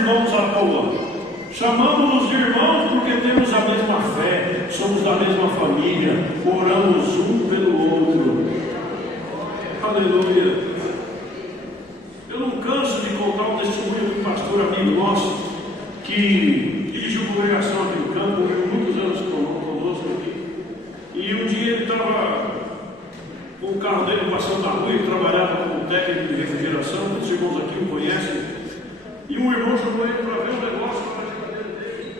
irmãos à toa. Chamamos-nos de irmãos porque temos a mesma fé, somos da mesma família, oramos um pelo outro. Aleluia. Eu não canso de contar um testemunho de um pastor amigo nosso que dirigiu congregação aqui no campo, viveu muitos anos conosco aqui. E um dia ele estava com o carro dele passando na rua, ele trabalhava como técnico de refrigeração, muitos irmãos aqui o conhecem. E um irmão chamou ele para ver um negócio na geladeira dele.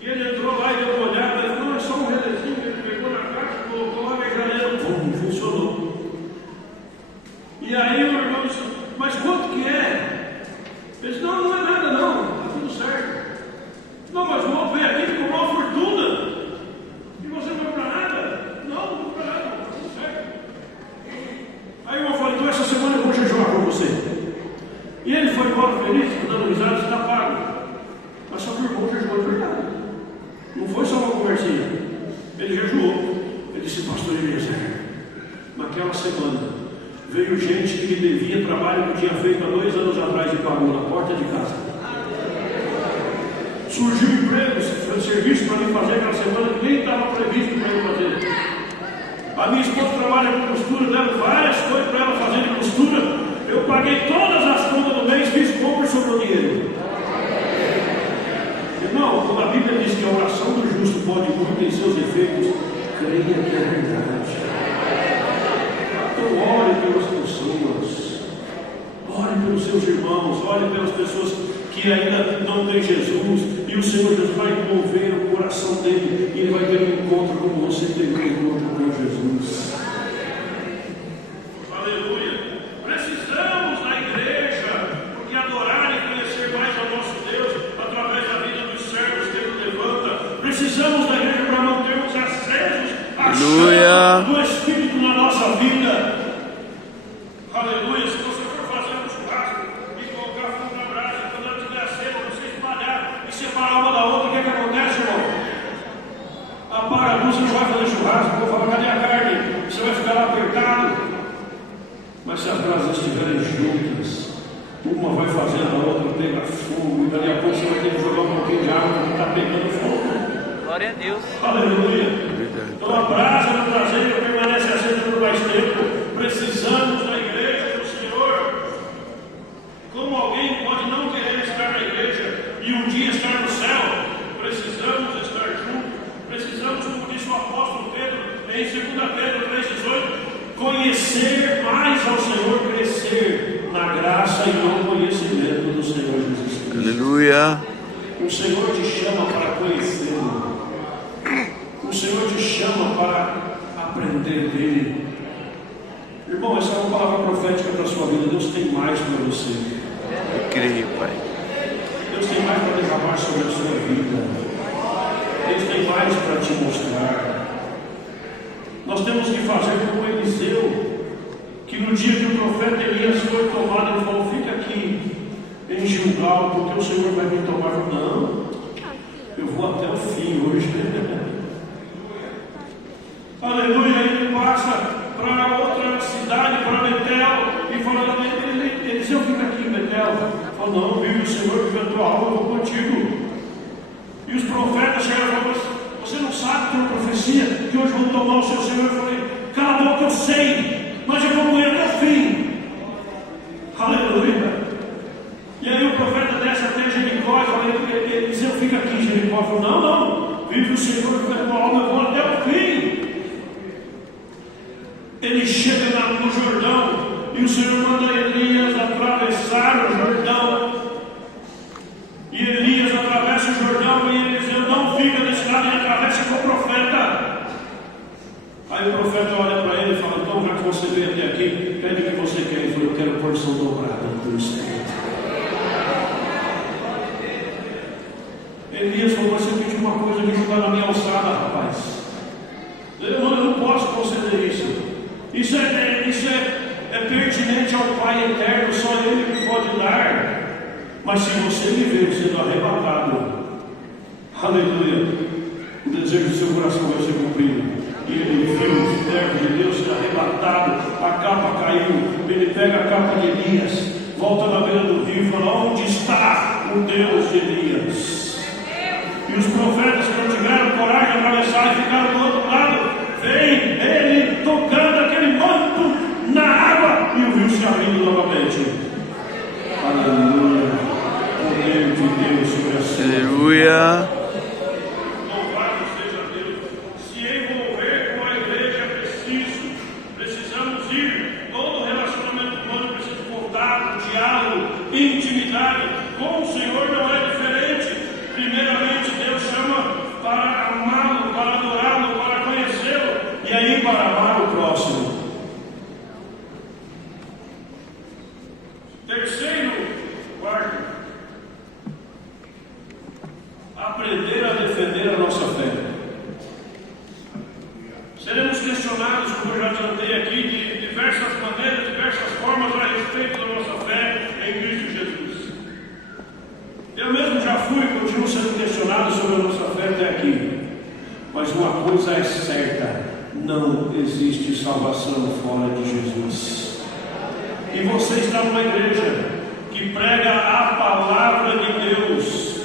E ele entrou lá e deu uma olhada, ele falou, não, é só um relezinho, ele pegou na caixa, colocou lá na geladeira, pum, funcionou. E aí o irmão disse, mas quanto que é? Ele disse, não, não é nada não, está tudo certo. Não, mas o outro veio aqui e comprou uma fortuna. E você não vai para nada? Não, não vou para nada, está tudo certo. Aí o irmão falou, então essa semana eu vou jejuar com você. E ele foi embora feliz, dando risada, está pago. Mas só que o irmão jejuou de verdade. Não foi só uma conversinha. Ele jejuou. Ele disse, pastor Eliezer, naquela semana veio gente que me devia trabalho que eu tinha feito há 2 anos atrás e pagou na porta de casa. Surgiu emprego, serviço para mim fazer aquela semana que nem estava previsto para eu fazer. A minha esposa trabalha com costura, levo várias coisas para ela fazer de costura. Eu paguei todas as contas do mês, fiz compras sobre o dinheiro. Irmão, quando a Bíblia diz que a oração do justo pode muito em seus efeitos, creia que é verdade. Então ore pelas pessoas, ore pelos seus irmãos, ore pelas pessoas que ainda não têm Jesus, e o Senhor Jesus vai mover o coração dele, e ele vai ter um encontro como você teve um encontro com Jesus. Aleluia! Precisamos da igreja, porque adorar e conhecer mais ao nosso Deus através da vida dos servos que Ele levanta. Precisamos da igreja para mantermos acesos a chama do Espírito na nossa vida. Aleluia! Se você for fazer um churrasco e colocar fogo na brasa, quando ela estiver acesa, você espalhar e separar uma da outra, o que é que acontece, irmão? Apaga a luz, você não vai fazer churrasco, vou falar, cadê a carne? Você vai ficar lá apertado. Mas se as brasas estiverem juntas, uma vai fazendo, a outra pega fogo, e dali a pouco você vai ter que jogar um pouquinho de água porque está pegando fogo. Glória a Deus. Aleluia. Então a brasa no traseiro permanece acesa por mais tempo. Precisamos da igreja do Senhor. Como alguém pode não querer estar na igreja e um dia estar no céu? Precisamos estar juntos. Precisamos, como disse o apóstolo Pedro em 2 Pedro 3,18, conhecer mais ao Senhor, crescer na graça e no conhecimento do Senhor Jesus Cristo. Aleluia. O Senhor te chama para conhecê-lo. O Senhor te chama para aprender dele. Irmão, essa é uma palavra profética para a sua vida. Deus tem mais para você. Eu creio, Pai. Deus tem mais para derramar sobre a sua vida. Deus tem mais para te mostrar. Nós temos que fazer como Eliseu, que no dia que o profeta Elias foi tomado, ele falou, fica aqui em Gilgal, porque o Senhor vai me tomar. Não, eu vou até o fim hoje. Aleluia, ele passa para outra cidade, para Betel, e fala, Eliseu fica aqui em Betel. Fala, não, vive o Senhor, vive a tua alma, eu vou contigo. E os profetas chegaram e falaram, você não sabe que é uma profecia, que hoje vão tomar o seu Senhor? Eu falei, cala a boca, eu sei, mas eu vou morrer até o fim. Aleluia. E aí o profeta desce até Jericó e fala, Eliseu fica aqui em Jericó. Falou, não, vive o Senhor, vive a tua alma, eu vou até o fim. Ele chega no Jordão e o Senhor manda Elias atravessar o Jordão. E Elias atravessa o Jordão e Eliseu não fica nesse lado e atravessa com o profeta. Aí o profeta olha para ele e fala, então já que você veio até aqui, pede o que você quer. Ele falou, eu quero porção dobrada do teu Espírito. Elias falou, você pediu uma coisa que não está na minha alçada, rapaz. Eu não posso conceder isso. Isso é pertinente ao Pai eterno, só Ele que pode dar. Mas se você me ver sendo arrebatado, aleluia, o desejo do seu coração vai ser cumprido. E ele viu o servo de Deus ser arrebatado, a capa caiu, ele pega a capa de Elias, volta na beira do rio e fala, onde está o Deus de Elias. E os profetas que não tiveram coragem de atravessar e ficaram do outro lado, vem ele tocando aquele manto na água e o rio se abrindo novamente. Aleluia. Poder de Deus sobre a sua vida. Aleluia. Louvado seja Deus. Se envolver com a igreja é preciso. Precisamos ir. Todo relacionamento humano precisa de contato, diálogo, intimidade. Com o Senhor não é diferente. Primeiramente, Deus chama para amá-lo, para adorá-lo, para conhecê-lo e aí para amar o próximo. Terceiro, quarto, aprender a defender a nossa fé. Seremos questionados, como eu já adiantei aqui, de diversas maneiras, diversas formas a respeito da nossa fé em Cristo Jesus. Eu mesmo já fui e continuo sendo questionado sobre a nossa fé até aqui. Mas uma coisa é certa: não existe salvação fora de Jesus. E você está numa igreja que prega a palavra de Deus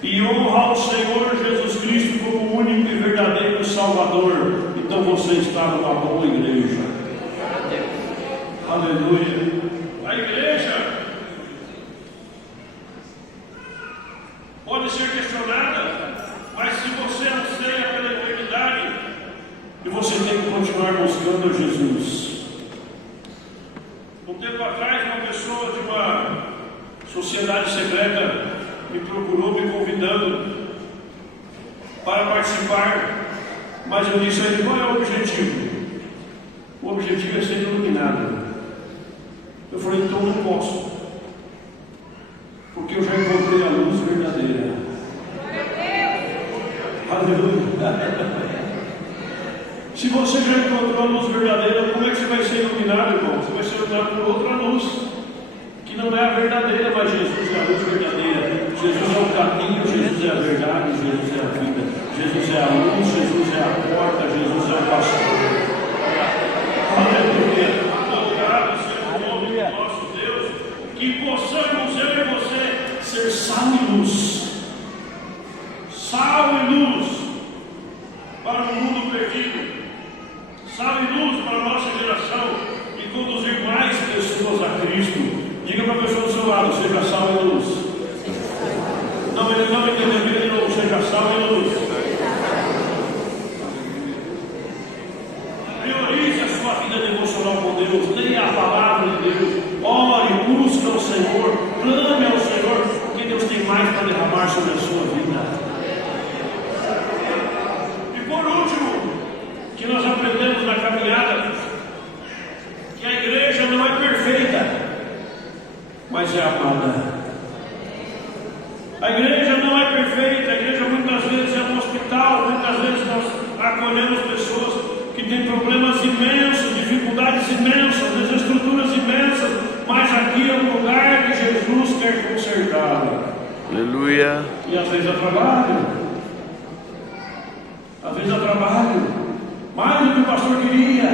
e honra ao Senhor Jesus Cristo como o único e verdadeiro Salvador. Então você está numa boa igreja. Aleluia. A igreja pode ser questionada, mas se você anseia pela eternidade, e você tem que continuar buscando a Jesus. Um tempo atrás, uma pessoa de uma sociedade secreta me procurou, me convidando para participar, mas eu disse a ele: qual é o objetivo? O objetivo é ser iluminado. Eu falei: então não posso, porque eu já encontrei a luz verdadeira. Aleluia. Se você já encontrou a luz verdadeira, como é que você vai ser iluminado, irmão? Você vai ser iluminado por outra luz, que não é a verdadeira, mas Jesus é a luz verdadeira. Jesus é o caminho, Jesus é a verdade, Jesus é a vida. Jesus é a luz, Jesus é a porta, Jesus é o pastor. Aleluia. Louvado seja o nome do nosso Deus. Que possamos, eu e você, ser sal e luz. Sal e luz para o mundo perdido. Sal e luz para a nossa geração e conduzir mais pessoas a Cristo. Diga para a pessoa do seu lado: seja sal e luz. Não, ele não entendeu de novo: seja sal e luz. Priorize a sua vida devocional com Deus. Leia a palavra de Deus. Ore, busque ao Senhor. Clame ao Senhor, porque Deus tem mais para derramar sobre a sua vida. Por último, que nós aprendemos na caminhada, que a igreja não é perfeita, mas é amada. A igreja não é perfeita, a igreja muitas vezes é um hospital, muitas vezes nós acolhemos pessoas que têm problemas imensos, dificuldades imensas, desestruturas imensas, mas aqui é um lugar que Jesus quer consertar. Aleluia. E às vezes é trabalho. Às vezes é trabalho, mais do que o pastor queria,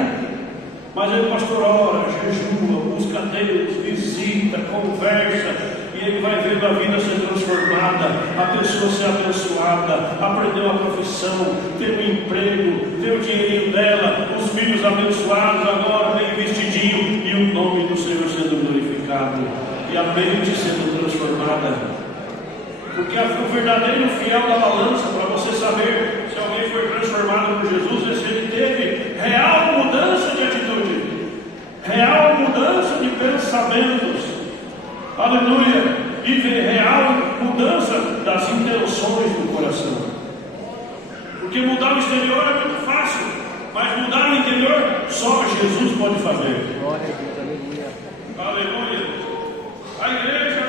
mas aí o pastor ora, jejua, busca Deus, visita, conversa, e ele vai vendo a vida ser transformada, a pessoa ser abençoada, aprendeu a profissão, ter um emprego, ter o dinheirinho dela, os filhos abençoados, agora bem vestidinho, e o nome do Senhor sendo glorificado, e a mente sendo transformada. Porque o verdadeiro fiel da balança, para você saber se alguém foi transformado por Jesus, é se ele teve real mudança de atitude, real mudança de pensamentos, aleluia, e real mudança das intenções do coração. Porque mudar o exterior é muito fácil, mas mudar o interior só Jesus pode fazer. Glória a Deus, aleluia. Aleluia. A igreja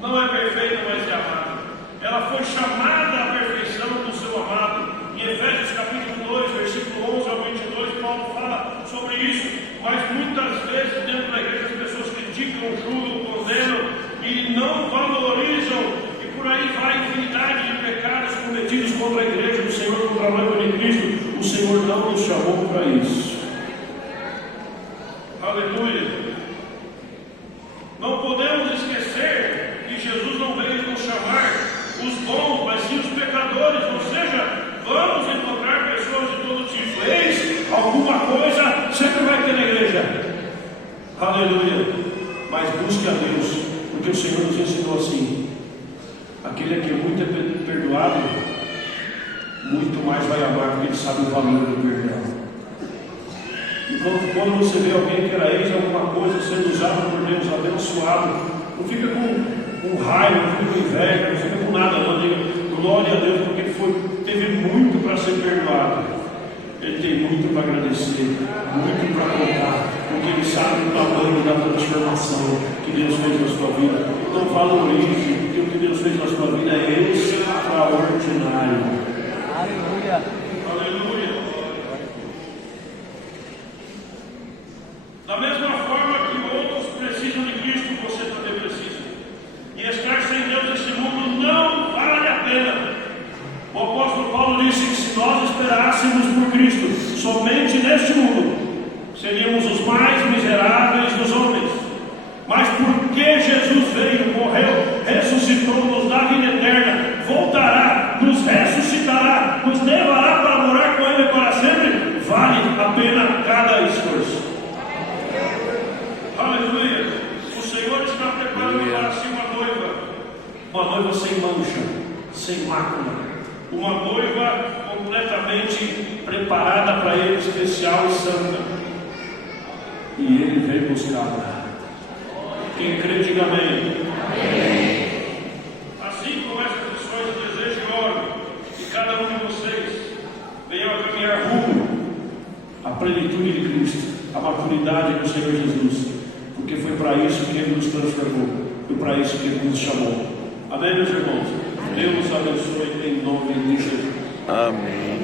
não é perfeita, mas é amada. Ela foi chamada à perfeição do seu amado. Em Efésios capítulo 2, versículo 11 ao 22, Paulo fala sobre isso. Mas muitas vezes dentro da igreja as pessoas criticam, julgam, condenam e não valorizam. E por aí vai infinidade de pecados cometidos contra a igreja do Senhor, contra a noiva de Cristo. O Senhor não nos chamou para isso. Aleluia. Não podemos esquecer que Jesus não Porque o Senhor nos ensinou assim: aquele a quem muito é perdoado, muito mais vai amar, porque ele sabe o valor do perdão. Então, quando você vê alguém que era ex alguma coisa sendo usado por Deus, abençoado, não fica com raiva, não fica com inveja, não fica com nada, não. Diga glória a Deus, porque ele teve muito para ser perdoado. Ele tem muito para agradecer, muito para contar, porque ele sabe o tamanho da transformação que Deus fez na sua vida. Então valorize, porque o que Deus fez na sua vida é extraordinário. Aleluia. Aleluia. Da mesma forma que outros precisam de Cristo, você também precisa. E estar sem Deus nesse mundo não vale a pena. O apóstolo Paulo disse que se nós esperássemos por Cristo somente neste mundo, seríamos os mais miseráveis dos homens. Mas porque Jesus veio, morreu, ressuscitou, nos dá vida eterna, voltará, nos ressuscitará, nos levará para morar com Ele para sempre, vale a pena cada esforço. Aleluia! O Senhor está preparando para si uma noiva sem mancha, sem mácula, uma noiva completamente preparada para Ele, especial e santa. E Ele vem buscá-la. Quem crê, diga amém. Amém. Assim como essas lições de desejo e oro, que cada um de vocês venham a caminhar rumo à plenitude de Cristo, à maturidade do Senhor Jesus, porque foi para isso que Ele nos transformou, foi para isso que Ele nos chamou. Amém, meus irmãos? Deus abençoe em nome de Jesus. Amém.